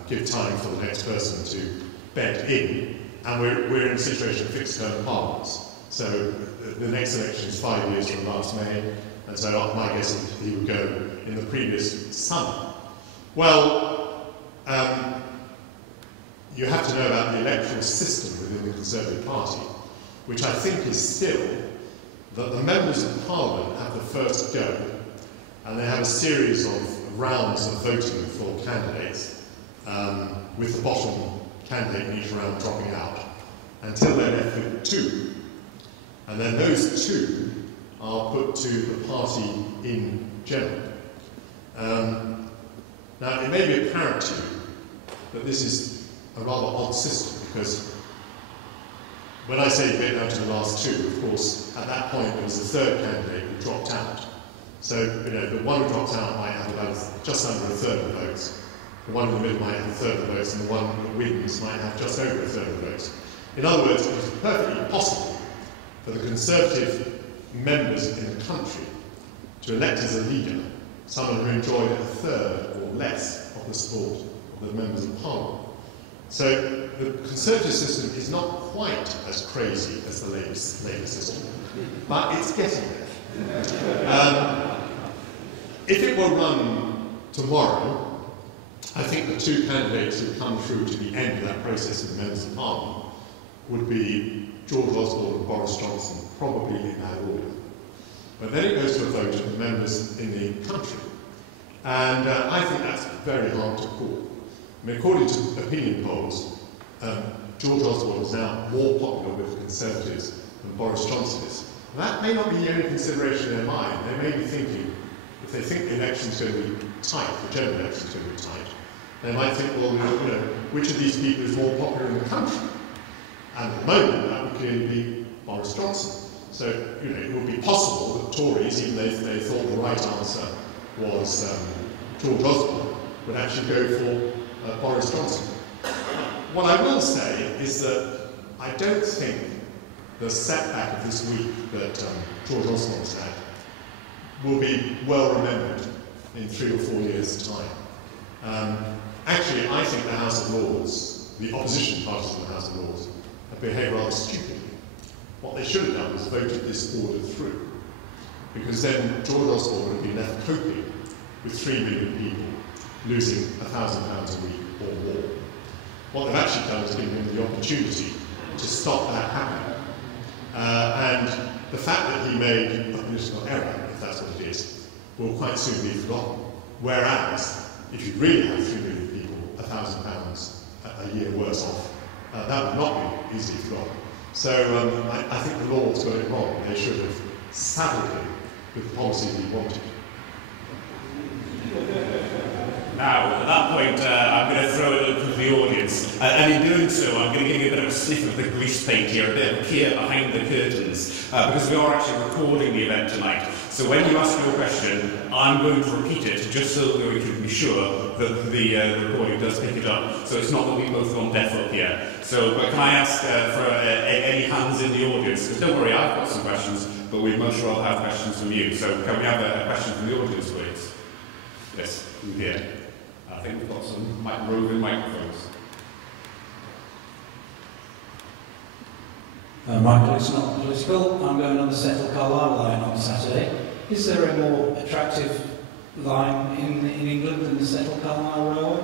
give time for the next person to bed in. And we're in a situation of fixed-term parliaments. So the next election is 5 years from last May, and so my guess is he would go in the previous summer. Well, you have to know about the electoral system within the Conservative Party, which I think is still that the members of Parliament have the first go, and they have a series of rounds of voting for candidates, with the bottom candidate in each round dropping out, until they're left with two. And then those two are put to the party in general. Now, it may be apparent to you that this is a rather odd system, because when I say get down to the last two, of course, at that point there was a third candidate who dropped out. So, the one who dropped out might have about just under a third of the votes. The one in the middle might have a third of the votes, and the one that wins might have just over a third of the votes. In other words, it was perfectly possible for the Conservative members in the country to elect as a leader someone who enjoyed a third or less of the support of the members of Parliament. So the Conservative system is not quite as crazy as the Labour system, but it's getting there. If it were run tomorrow, I think the two candidates who come through to the end of that process of the members of Parliament would be George Osborne and Boris Johnson, probably in that order. But then it goes to a vote of the members in the country. And I think that's very hard to call. I mean, according to opinion polls, George Osborne is now more popular with the Conservatives than Boris Johnson is. And that may not be the only consideration in their mind. They may be thinking, if they think the election's going to be tight, the general election's going to be tight, they might think, well, which of these people is more popular in the country? And at the moment, that would clearly be Boris Johnson. So, it would be possible that Tories, even if they thought the right answer was George Osborne, would actually go for Boris Johnson. What I will say is that I don't think the setback of this week that George Osborne has had will be well remembered in 3 or 4 years' time. Actually, I think the House of Lords, the opposition parties in the House of Lords, have behaved rather stupidly. What they should have done was voted this order through, because then George Osborne would have been left coping with 3 million people losing £1,000 a week or more. What they've actually done is given him the opportunity to stop that happening. And the fact that he made a political error, if that's what it is, will quite soon be forgotten. Whereas, if you really have 3 million people £1,000 a year worse off, that would not be easily forgotten. So I think the Lords got it wrong. They should have saddled him with the policy he wanted. Now, at that point, I'm going to throw it open to the audience. And in doing so, I'm going to give you a bit of a sniff of the grease paint here, a bit of a peer behind the curtains, because we are actually recording the event tonight. So when you ask your question, I'm going to repeat it, just so that we can be sure that the recording does pick it up. So it's not that we've both gone deaf up here. So, but can I ask for any hands in the audience? Because don't worry, I've got some questions, but we'd much rather have questions from you. So can we have a question from the audience, please? Yes, from here. I think we've got some roving microphones. Michael, it's not political. I'm going on the Settle Carlisle line on Saturday. Is there a more attractive line in England than the Settle Carlisle Railway?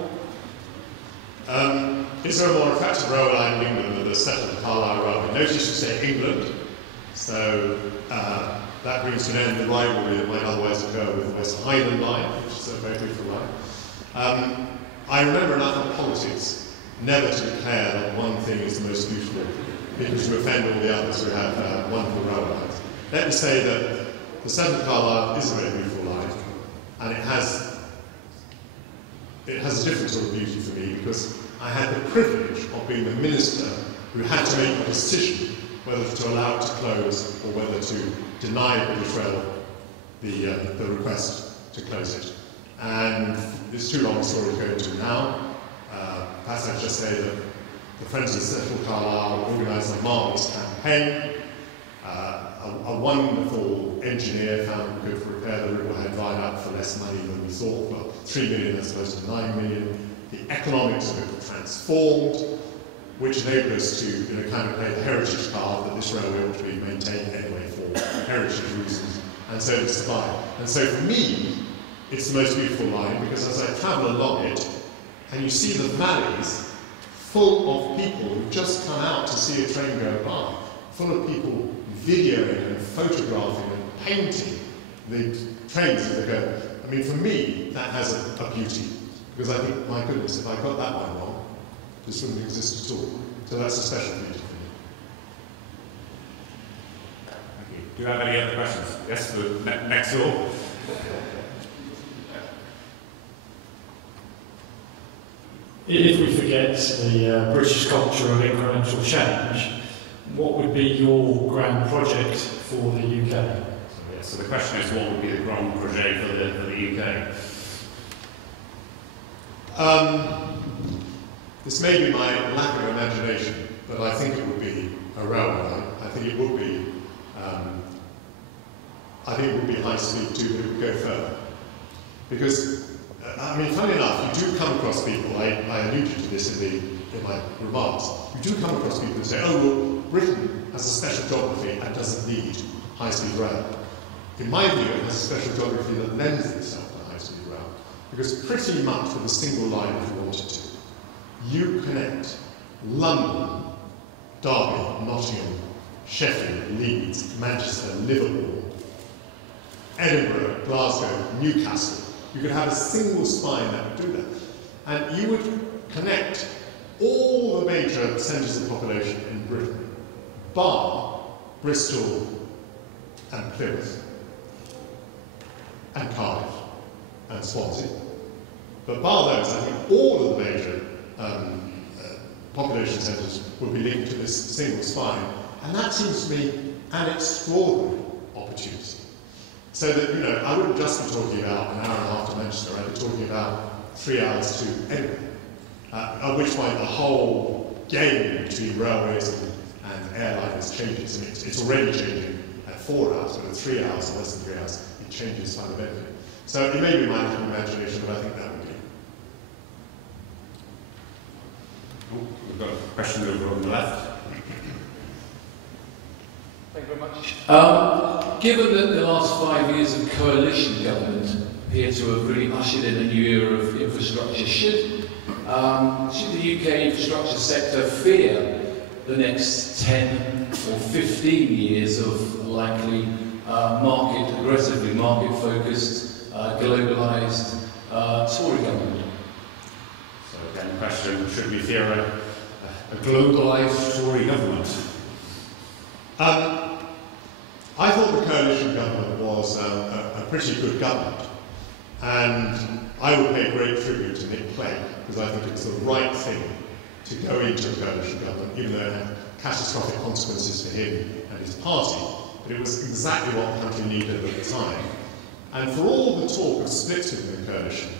Is there a more attractive railway line in England than the Settle Carlisle Railway? Notice you say England, so that brings to an end the rivalry that might otherwise occur with the West Highland line, which is a very beautiful line. I remember enough of politics never to declare that one thing is the most beautiful, because you offend all the others who have wonderful railway lines. Let me say that the Settle Carlisle is a very beautiful line, and it has a different sort of beauty for me, because I had the privilege of being the minister who had to make a decision whether to allow it to close or whether to deny British Rail the request to close it. And it's too long a story to go into now. Perhaps I'd just say that the Friends of Settle Carlisle organised a marvellous campaign. A wonderful engineer found we could repair the Riverhead Viaduct for less money than we thought, well, 3 million as opposed to 9 million. The economics of it were transformed, which enabled us to kind of play the heritage card that this railway ought to be maintained anyway for heritage reasons, and so to survive. And so for me, it's the most beautiful line, because as I travel along it, and you see the valleys full of people who've just come out to see a train go by, full of people videoing and photographing and painting the trains as they go. I mean, for me, that has a beauty, because I think, my goodness, if I got that one wrong, this wouldn't exist at all. So that's a special beauty for me. Thank you. Do you have any other questions? Yes, the next door. If we forget the British culture of incremental change, what would be your grand project for the UK? So the question is, what would be the grand project for the UK? This may be my lack of imagination, but I think it would be a railway line. I think it would be high speed too, but it would go further. Because I mean, funny enough, you do come across people, I alluded to this in my remarks, you do come across people who say, oh, well, Britain has a special geography and doesn't need high-speed rail. In my view, it has a special geography that lends itself to high-speed rail, because pretty much with a single line, if you wanted to, you connect London, Derby, Nottingham, Sheffield, Leeds, Manchester, Liverpool, Edinburgh, Glasgow, Newcastle. You could have a single spine that would do that. And you would connect all the major centres of population in Britain, bar Bristol and Plymouth, and Cardiff, and Swansea. But bar those, I think all of the major population centres will be linked to this single spine. And that seems to me an extraordinary opportunity. So that, I wouldn't just be talking about an hour and a half to Manchester, I'd be talking about 3 hours to Edinburgh. At which point the whole game between railways and airliners changes. And it's already changing at 4 hours, but at 3 hours, or less than 3 hours, it changes fundamentally. So it may be my little imagination, but I think that would be. Oh, we've got a question over on the left. Thank you very much. Given that the last 5 years of coalition government appear to have really ushered in a new era of infrastructure, should the UK infrastructure sector fear the next 10 or 15 years of likely aggressively market-focused, globalised Tory government? So again, the question, should we fear a globalised Tory government? I thought the coalition government was a pretty good government, and I would pay great tribute to Nick Clegg, because I think it was the right thing to go into a coalition government, even though it had catastrophic consequences for him and his party, but it was exactly what the country needed at the time. And for all the talk of splits within the coalition,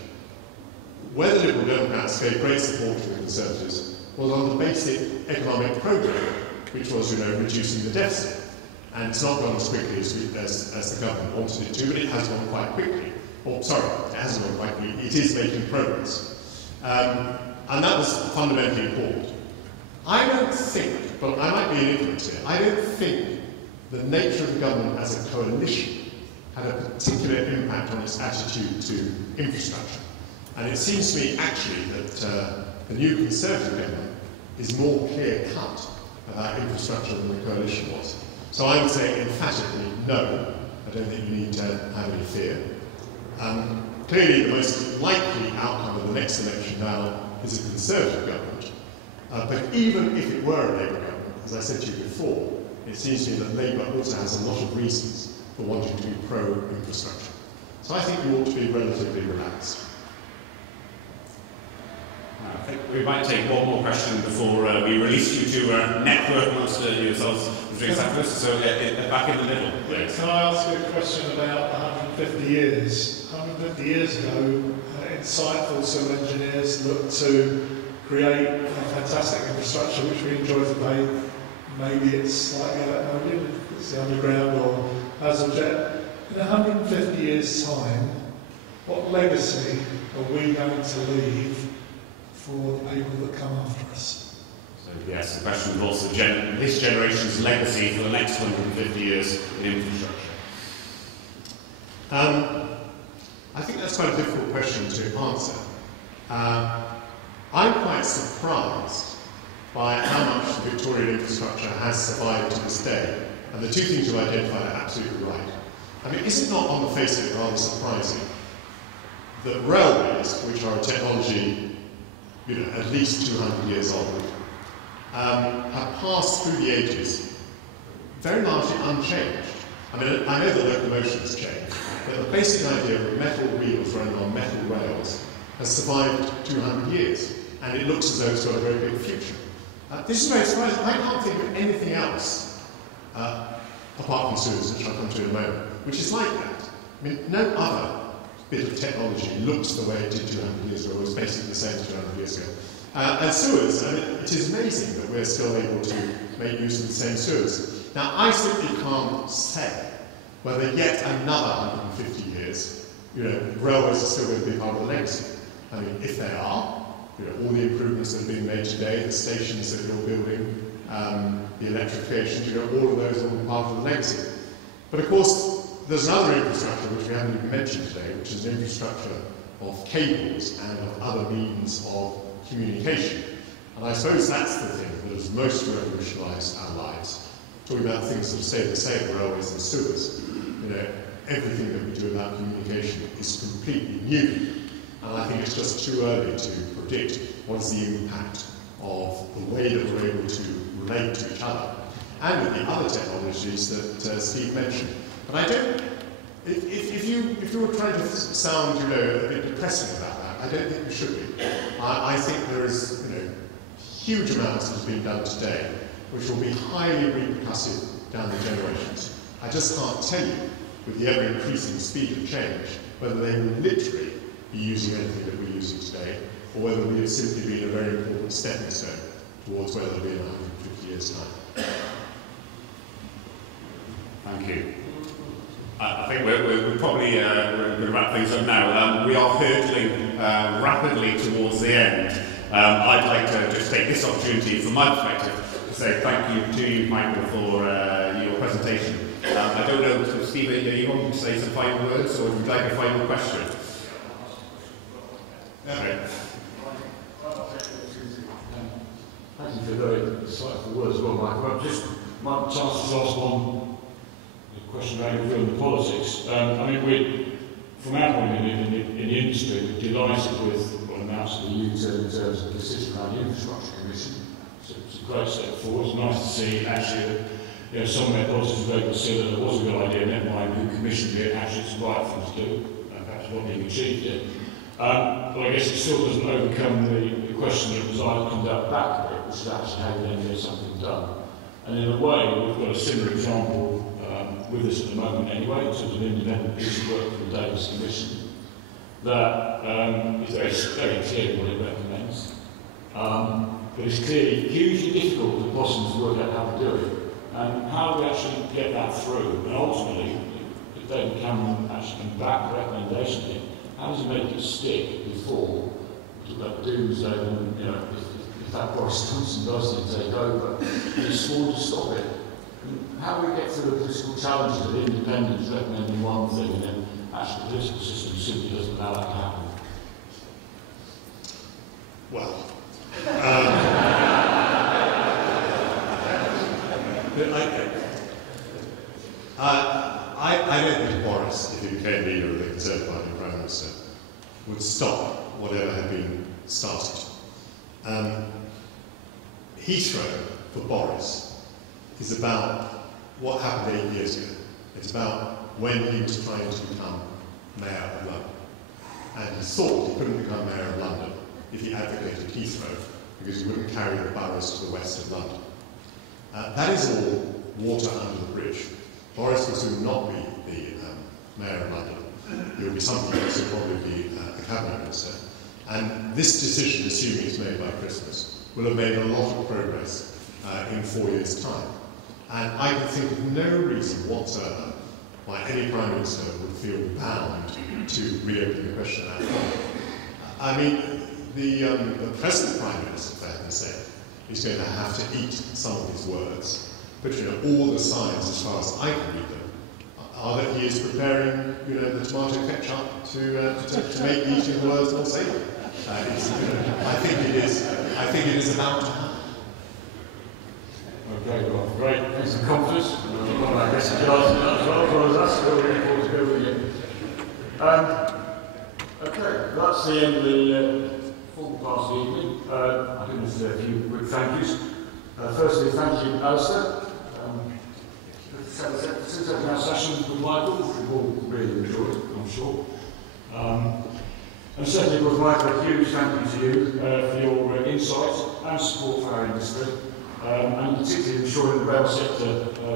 where the Liberal Democrats gave great support to the Conservatives was on the basic economic programme, which was, reducing the deficit. And it's not gone as quickly as the government wanted it to, but it has gone quite quickly. It hasn't gone quite quickly. It is making progress. And that was fundamentally important. I don't think, but I might be in ignorance here, I don't think the nature of the government as a coalition had a particular impact on its attitude to infrastructure. And it seems to me, actually, that the new Conservative government is more clear-cut about infrastructure than the coalition was. So I would say emphatically no. I don't think you need to have any fear. Clearly, the most likely outcome of the next election now is a Conservative government. But even if it were a Labour government, as I said to you before, it seems to me that Labour also has a lot of reasons for wanting to be pro-infrastructure. So I think you ought to be relatively relaxed. I think we might take one more question before we release you to network amongst yourselves. So back in the middle. Yeah, can I ask you a question about 150 years? 150 years ago, insightful civil engineers looked to create a fantastic infrastructure which we enjoy today. Maybe it's like it's the underground or Hazeljet. In 150 years' time, what legacy are we going to leave for the people that come after us? So yes, the question is also this generation's legacy for the next 150 years in infrastructure. I think that's quite a difficult question to answer. I'm quite surprised by how much the Victorian infrastructure has survived to this day. And the two things you identified are absolutely right. I mean, is it not on the face of it rather surprising that railways, which are a technology at least 200 years old, have passed through the ages very largely unchanged? I mean, I know that locomotions changed, but the basic idea of metal wheels running on metal rails has survived 200 years, and it looks as though it's got a very big future. This is very surprising. I can't think of anything else, apart from sewers, which I'll come to in a moment, which is like that. I mean, no other bit of technology looks the way it did 200 years ago, or was basically the same as 200 years ago. And sewers, I mean, it is amazing that we're still able to make use of the same sewers. Now, I simply can't say whether yet another 150 years, railways are still going to be part of the legacy. I mean, if they are, all the improvements that are being made today, the stations that you're building, the electrification, all of those are all part of the legacy. But of course, there's another infrastructure which we haven't even mentioned today, which is an infrastructure of cables and of other means of communication. And I suppose that's the thing that has most revolutionised our lives. Talking about things that stay the same, railways and sewers. Everything that we do about communication is completely new. And I think it's just too early to predict what is the impact of the way that we're able to relate to each other, and with the other technologies that Steve mentioned. But I don't, if you were trying to sound, a bit depressing about that, I don't think you should be. I think there is, huge amounts that has been done today, which will be highly repercussive down the generations. I just can't tell you, with the ever-increasing speed of change, whether they will literally be using anything that we're using today, or whether we have simply been a very important stepping stone towards where they'll be in 150 years' time. Thank you. I think we're probably going to wrap things up now. We are hurtling rapidly towards the end. I'd like to just take this opportunity, from my perspective, to say thank you to you, Michael, for your presentation. I don't know, Steve, are you wanting to say some final words, or would you like a final question? Okay. Thank you for very insightful words as well, Michael. Just my chance to ask one question about your view on the politics. From our point of view in the industry, we're delighted with what amounts to the U-turn in terms of the decision around the Infrastructure Commission. So it's a great step forward. It's nice to see actually that some of their politicians were able to see that there was a good idea, never mind who commissioned it, actually it's the right thing to do, and perhaps not being achieved yet. But I guess it still doesn't overcome the question that desire comes out the back of it, which is actually how you then get something done. And in a way, we've got a similar example with us at the moment anyway, in terms of an independent piece of work from the Davis Commission, that is very clear what it recommends. But it's clearly hugely difficult for the Possums to work out how to do it, and how do we actually get that through. And ultimately, if David Cameron actually comes back with a recommendation here, how does he make it stick before that doomsday when, if that Boris Johnson does take over, he's sworn to stop it? How do we get through the political challenges of independents recommending one thing and then fiscal system simply doesn't allow that to happen. Well, I don't think Boris, if he became leader of the Conservative Party Prime Minister, would stop whatever had been started. Heathrow, for Boris, is about what happened 8 years ago. It's about when he was trying to become Mayor of London. And he thought he couldn't become Mayor of London if he advocated Heathrow, because he wouldn't carry the boroughs to the west of London. That is all water under the bridge. Boris will soon not be the Mayor of London. He will be something else, he'll probably be a cabinet minister. And this decision, assuming it's made by Christmas, will have made a lot of progress in 4 years' time. And I can think of no reason whatsoever why any Prime Minister would feel bound to reopen the question at that point. I mean, the present Prime Minister, for heaven's sake, is going to have to eat some of his words. But all the signs, as far as I can read them, are that he is preparing, the tomato ketchup to make eating the words more savoury. I think it is about to happen. Okay, well, great. Thanks for confidence. I guess the guys as well as us. We're looking forward to go with you. Okay, that's the end of the formal part of the evening. I think there's a few quick thank yous. Firstly, thank you, Alistair. Since our session with Michael, we've all really enjoyed it, I'm sure. And secondly, with Michael, a huge thank you to you for your insight and support for our industry, and particularly ensuring the rail sector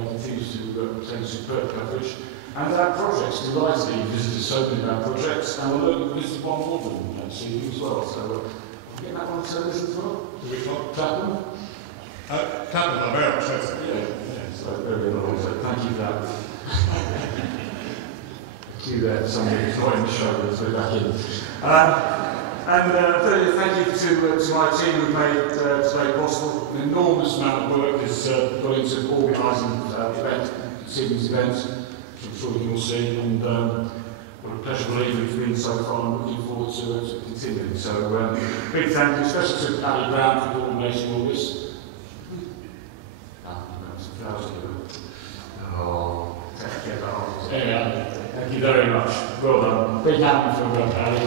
continues to retain superb coverage. And our projects, delighted that you visited so many of our projects, and we'll look at visited one more of them and see you as well. So, I'll get that on television as well. Do we talk Clapham? Clapham, I'm very much so. Yeah, so very well. So thank you for that. Cue there, somebody who's not in the show, let's go back in. And thirdly, thank you to my team who made today possible. An enormous amount of work has gone into organising this evening's event, which I'm sure you can all see. And what a pleasurable evening it's been so far. I'm looking forward to continuing. So, big thank you, especially to Ali Brown for coordinating all this. Oh, take care of that. Anyway, thank you very much. Well done. Big hand for Ali.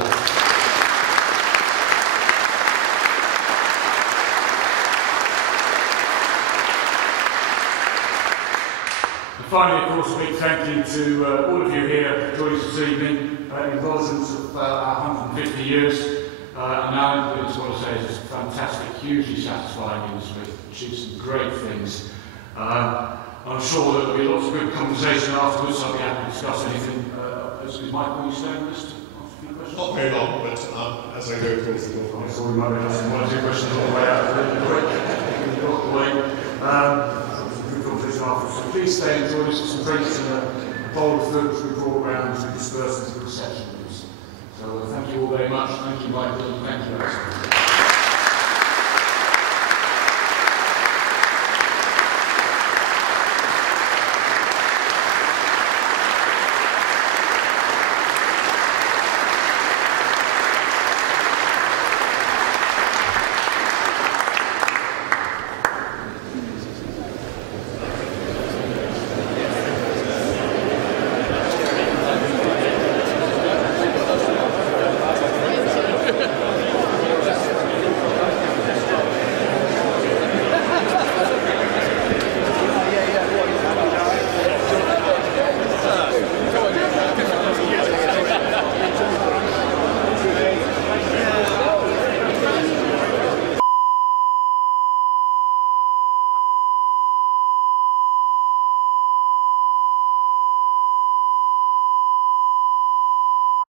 And finally, of course, a big thank you to all of you here joining us this evening in indulgence of our 150 years. And now, I just want to say it's a fantastic, hugely satisfying industry. Achieved some great things. I'm sure that there'll be lots of good conversation afterwards, so I'll be happy to discuss anything. Is Michael, you staying on this to ask a few questions? Not very long, but as I go towards the door. I thought we might be asking one or two questions all the way out. We've got the way. Good conversation afterwards. So please stay and join us for some drinks and a bowl of food which we brought around as we disperse into the reception rooms. So thank you all very much. Thank you, Michael, and thank you, Alistair.